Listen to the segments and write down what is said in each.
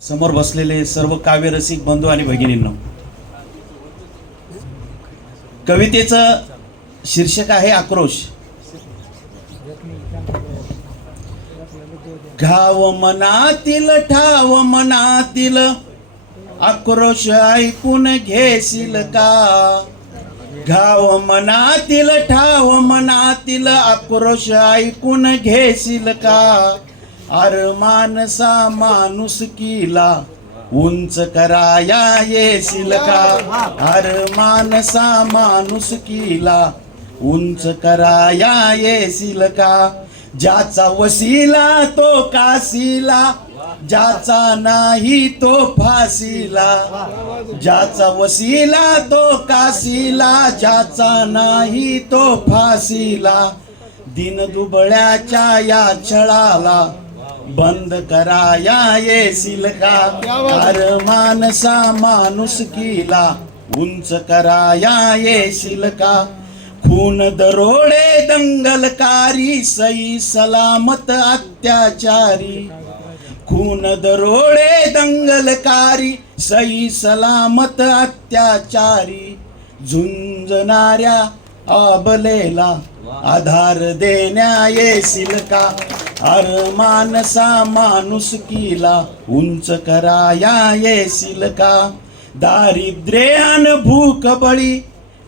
समोर बसलेले सर्व काव्यरसिक बंधू आणि भगिनींनो. कवितेचं शीर्षक आहे आक्रोश. घाव मनातील ठाव मनातील आक्रोश ऐकून घेशील का? घाव मनातील ठाव मनातील आक्रोश ऐकून घेशील का? अर मानसा किला उंच कराया येशील का अर मानसा किला उंच कराया येशील का ज्याचा वसीला तो काशीला ज्याचा नाही तो फासिला. ज्याचा वसीला तो काशीला ज्याचा नाही तो फासिला. दिन दुबळ्याच्या या छळाला बंद कराया येशील का अर मानसा माणुसकीला उंच कराया येशील का खून दरोडे दंगलकारी सई सलामत अत्याचारी. खून दरोडे दंगलकारी सई सलामत अत्याचारी. झुंजणाऱ्या आबलेला आधार देण्या येशील का अर मानसा माणुसकीला उंच कराया येशील का दारिद्र्यान भूक बळी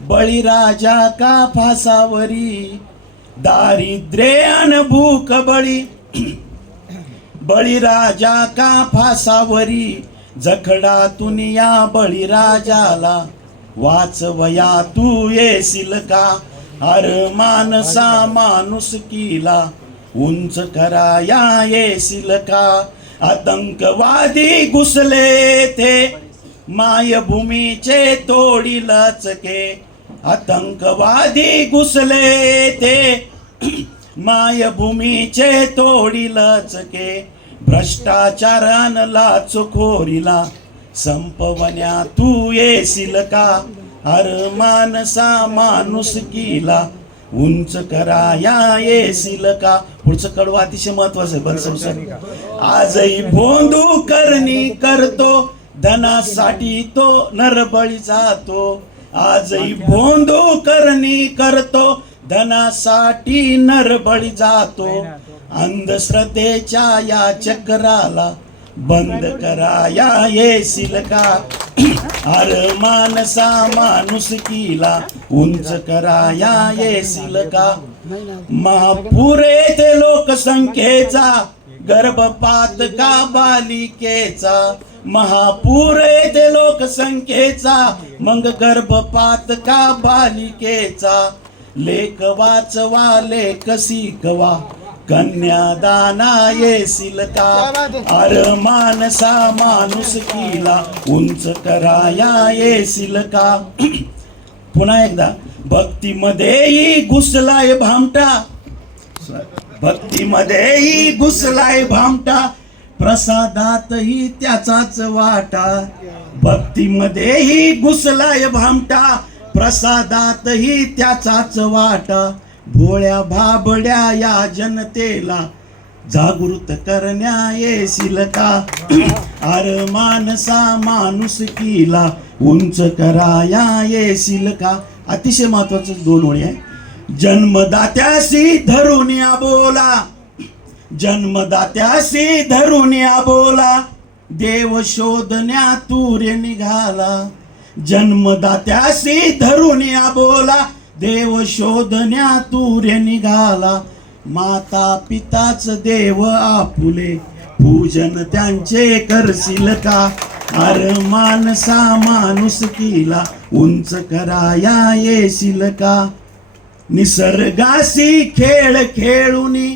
बळीराजा का फासावरी. दारिद्र्यान भूक बळी बळीराजा का फासावरी. जखडा तुनिया बळीराजाला वाचवया तू येशील का अर मानसा माणुसकीला उंच कराया येशील का आतंकवादी घुसले ते. मायभूमीचे तोडी लचके आतंकवादी घुसले ते. मायभूमीचे तोडी लचके भ्रष्टाचारानला चोखोरीला संपवण्या तू येशील का अर मानसा माणुसकीला उंच कराया येशील का पुढचं कडवं अतिशय महत्वाचं आहे बनसंसार आजही भोंदू करणी करतो धनासाठी तो नरबळी जातो. आजही भोंदू करणी करतो धनासाठी नरबळी जातो. अंधश्रद्धेच्या या चक्राला बंद कराया येशील का अर मानसा माणुसकीला उंच कराया येशील का महापुरे ते लोकसंख्येचा गर्भपात का बालिकेचा? महापुरे ते लोकसंख्येचा मग गर्भपात का बालिकेचा? लेख वाचवा लेख शिकवा. कन्यादाना येशील का अर मानसा माणुसकीला उंच कराया येशील का पुन्हा एकदा भक्तीमध्येही घुसलाय भामटा. भक्तीमध्येही घुसलाय भामटा प्रसादातही त्याचाच वाटा. भक्तीमध्येही घुसलाय भामटा प्रसादातही त्याचाच वाटा. भोळ्या भाबड्या या जनतेला जागृत करण्या येशील का अर मानसा माणुसकीला उंच कराया येशील का अतिशय महत्वाचं दोन ओळी आहे. जन्मदात्याशी धरून या बोला. जन्मदात्याशी धरून या बोला. देव शोधण्या तूर्य निघाला. जन्मदात्याशी धरून या बोला. देव शोधण्या तुर्य निघाला. माता पिताच देव आपुले. पूजन त्यांचे करशील का? अर मानसा किला उंच कराया येशील का? निसर्गाशी खेळ खेळूनी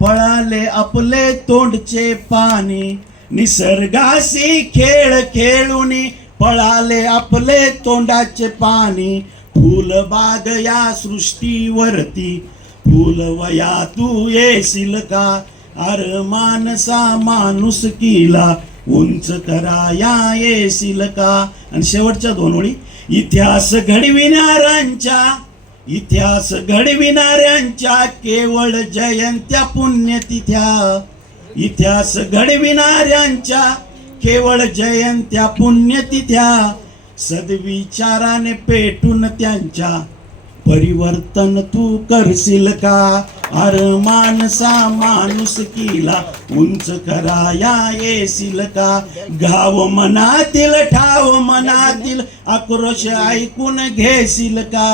पळाले आपले तोंडचे पाणी. निसर्गाशी खेळ खेळूनी पळाले आपले तोंडाचे पाणी. फुलबाग या सृष्टीवरती. फुलवया तू येशील का? अर मानसा किला. उंच कराया येशील का? आणि शेवटच्या दोन ओळी. इतिहास घडविणाऱ्यांच्या इतिहास घडविणाऱ्यांच्या केवळ जयंत्या पुण्यतिथ्या. इतिहास घडविणाऱ्यांच्या केवळ जयंत्या पुण्यतिथ्या. सद्विचाराने पेटून त्यांच्या परिवर्तन तू करशील का? अर माणसा माणूस किला उंच कराया येशील का? गाव मनातील ठाव मनातील आक्रोश ऐकून घेशील का?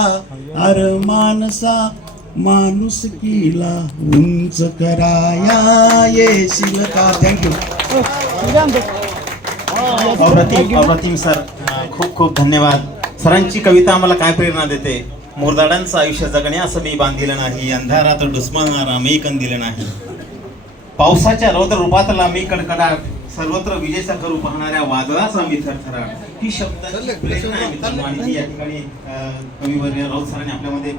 अर माणसा माणूस किला उंच कराया येशील का? थँक्यू अप्रतिम अप्रतिम सर खूप खूप धन्यवाद. सरांची कविता आम्हाला काय प्रेरणा देते? मोरदाडांचं आयुष्य जगणे असं मी बांधिलं नाही. अंधारात डुसमळणारा मी कंदिलं नाही. पावसाच्या रौद्र रूपातला मी कडकडाट. सर्वत्र विजेचा करू पाहणाऱ्या वादळाचा मी थरथराट. ही ती या ठिकाणी अं, कविवर्य राऊत सरांनी आपल्यामध्ये